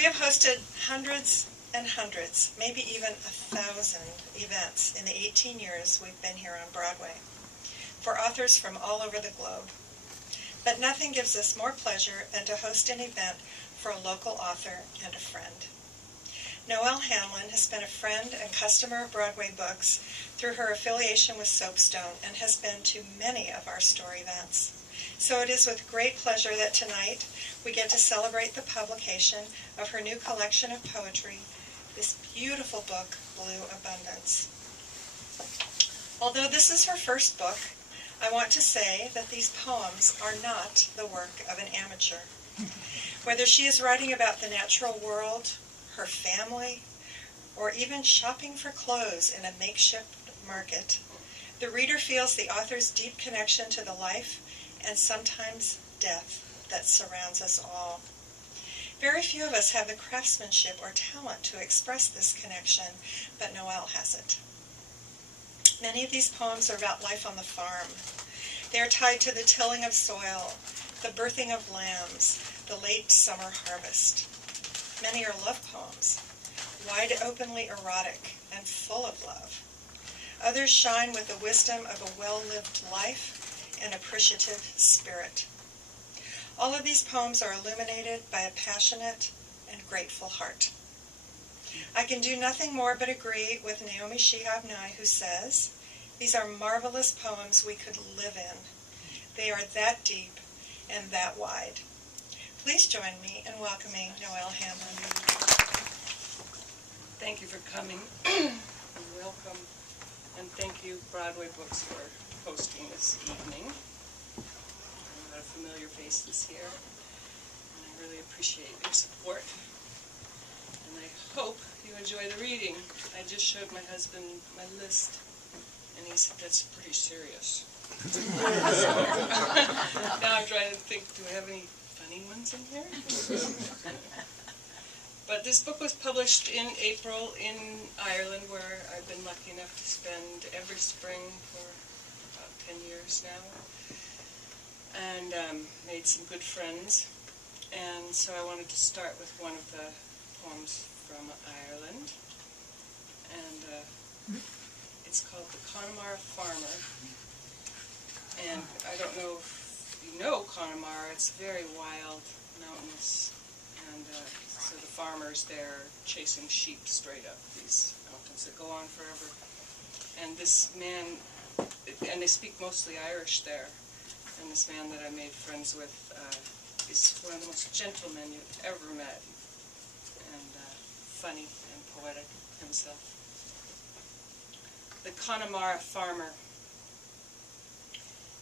We have hosted hundreds and hundreds, maybe even 1,000 events in the 18 years we've been here on Broadway, for authors from all over the globe. But nothing gives us more pleasure than to host an event for a local author and a friend. Noel Hanlon has been a friend and customer of Broadway Books through her affiliation with Soapstone and has been to many of our story events. So it is with great pleasure that tonight we get to celebrate the publication of her new collection of poetry, this beautiful book, Blue Abundance. Although this is her first book, I want to say that these poems are not the work of an amateur. Whether she is writing about the natural world, her family, or even shopping for clothes in a makeshift market, the reader feels the author's deep connection to the life and sometimes death that surrounds us all. Very few of us have the craftsmanship or talent to express this connection, but Noel has it. Many of these poems are about life on the farm. They are tied to the tilling of soil, the birthing of lambs, the late summer harvest. Many are love poems, wide openly erotic and full of love. Others shine with the wisdom of a well-lived life and appreciative spirit. All of these poems are illuminated by a passionate and grateful heart. I can do nothing more but agree with Naomi Shihab Nye, who says, "These are marvelous poems we could live in. They are that deep and that wide." Please join me in welcoming Noel Hanlon. Thank you for coming. Welcome. And thank you, Broadway Books, for hosting this evening. I've got a familiar faces here, and I really appreciate your support. And I hope you enjoy the reading. I just showed my husband my list, and he said, "That's pretty serious." Now I'm trying to think, do I have any funny ones in here? But this book was published in April in Ireland, where I've been lucky enough to spend every spring for about 10 years now, and made some good friends. And so I wanted to start with one of the poems from Ireland, and it's called The Connemara Farmer. And I don't know if you know Connemara. It's very wild, mountainous, and so the farmers there chasing sheep straight up these mountains that go on forever. And this man, and they speak mostly Irish there, and this man that I made friends with is one of the most gentle men you've ever met, and funny and poetic himself. The Connemara Farmer.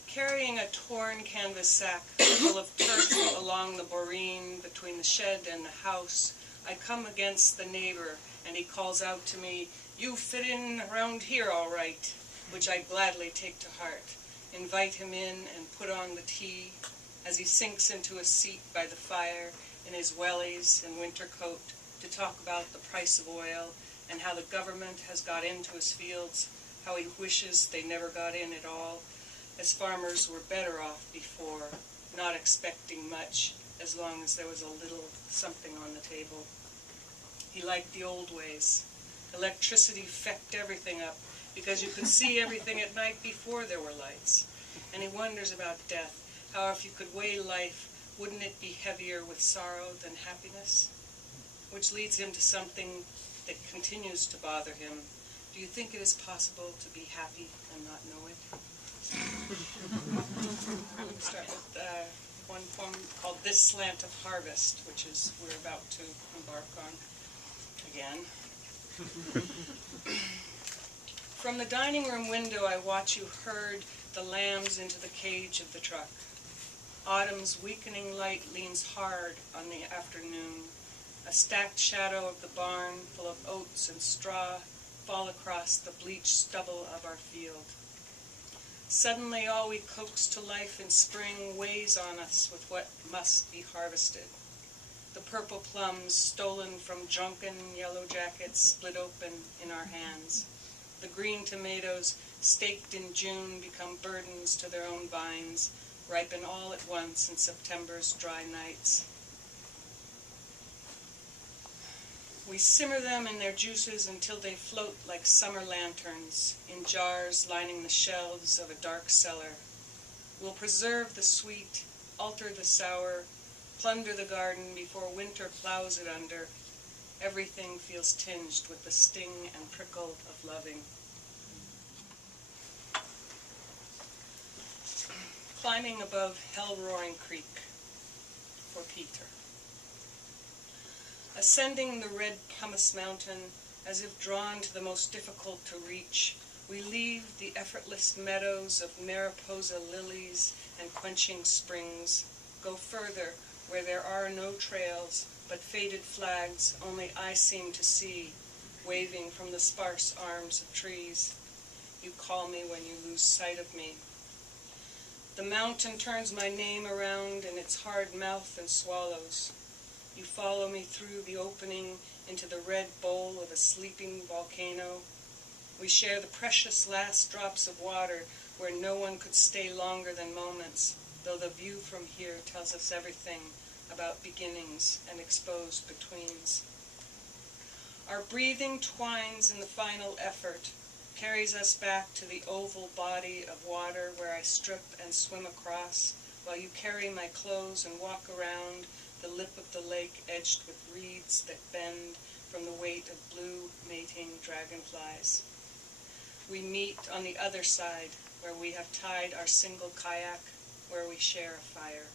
Carrying a torn canvas sack full of turf along the boreen between the shed and the house, I come against the neighbor, and he calls out to me, "You fit in around here all right," which I gladly take to heart, invite him in and put on the tea as he sinks into a seat by the fire in his wellies and winter coat to talk about the price of oil and how the government has got into his fields, how he wishes they never got in at all, as farmers were better off before, not expecting much, as long as there was a little something on the table. He liked the old ways. Electricity fecked everything up, because you could see everything at night before there were lights. And he wonders about death, how if you could weigh life, wouldn't it be heavier with sorrow than happiness? Which leads him to something that continues to bother him. Do you think it is possible to be happy and not know it? I'm going to start with one poem called This Slant of Harvest, which is we're about to embark on again. From the dining room window I watch you herd the lambs into the cage of the truck. Autumn's weakening light leans hard on the afternoon. A stacked shadow of the barn full of oats and straw fall across the bleached stubble of our field. Suddenly all we coax to life in spring weighs on us with what must be harvested. The purple plums stolen from drunken yellow jackets split open in our hands. The green tomatoes staked in June become burdens to their own vines, ripen all at once in September's dry nights. We simmer them in their juices until they float like summer lanterns in jars lining the shelves of a dark cellar. We'll preserve the sweet, alter the sour, plunder the garden before winter plows it under. Everything feels tinged with the sting and prickle of loving. Climbing above hell-roaring creek, for Peter. Ascending the red pumice mountain, as if drawn to the most difficult to reach, we leave the effortless meadows of Mariposa lilies and quenching springs, go further where there are no trails, but faded flags only I seem to see, waving from the sparse arms of trees. You call me when you lose sight of me. The mountain turns my name around in its hard mouth and swallows. You follow me through the opening into the red bowl of a sleeping volcano. We share the precious last drops of water where no one could stay longer than moments, though the view from here tells us everything about beginnings and exposed betweens. Our breathing twines in the final effort, carries us back to the oval body of water where I strip and swim across, while you carry my clothes and walk around the lip of the lake edged with reeds that bend from the weight of blue mating dragonflies. We meet on the other side, where we have tied our single kayak, where we share a fire.